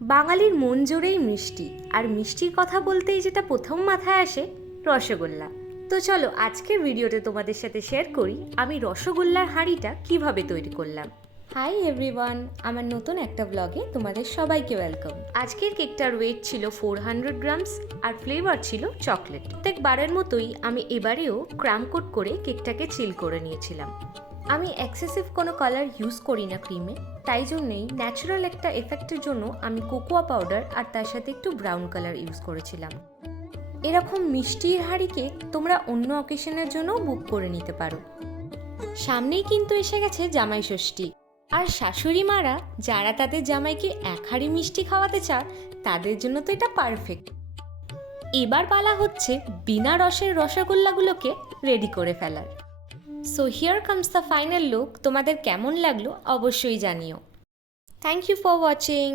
বাঙালির মন জুড়েই মিষ্টি, আর মিষ্টির কথা বলতেই যেটা প্রথম মাথায় আসে রসগোল্লা। তো চলো আজকের ভিডিওতে তোমাদের সাথে শেয়ার করি আমি রসগোল্লার হাঁড়িটা কিভাবে তৈরি করলাম। হাই এভরিওয়ান, আমার নতুন একটা ব্লগে তোমাদের সবাইকে ওয়েলকাম। আজকের কেকটার ওয়েট ছিল 400 গ্রামস আর ফ্লেভার ছিল চকলেট। প্রত্যেকবারের মতোই আমি এবারেও ক্রাম কোট করে কেকটাকে চিল করে নিয়েছিলাম। আমি এক্সেসিভ কোনো কালার ইউজ করি না ক্রিমে, তাই জন্যেই ন্যাচারাল একটা এফেক্টের জন্য আমি কোকোয়া পাউডার আর তার সাথে একটু ব্রাউন কালার ইউজ করেছিলাম। এরকম মিষ্টির হাঁড়িকে তোমরা অন্য অকেশনের জন্যও বুক করে নিতে পারো। সামনেই কিন্তু এসে গেছে জামাই ষষ্ঠী, আর শাশুড়ি মারা যারা তাদের জামাইকে এক হাঁড়ি মিষ্টি খাওয়াতে চায় তাদের জন্য তো এটা পারফেক্ট। এবার পালা হচ্ছে বিনা রসের রসগোল্লাগুলোকে রেডি করে ফেলার। So here comes the final look. তোমাদের কেমন লাগলো অবশ্যই জানিও। Thank you for watching.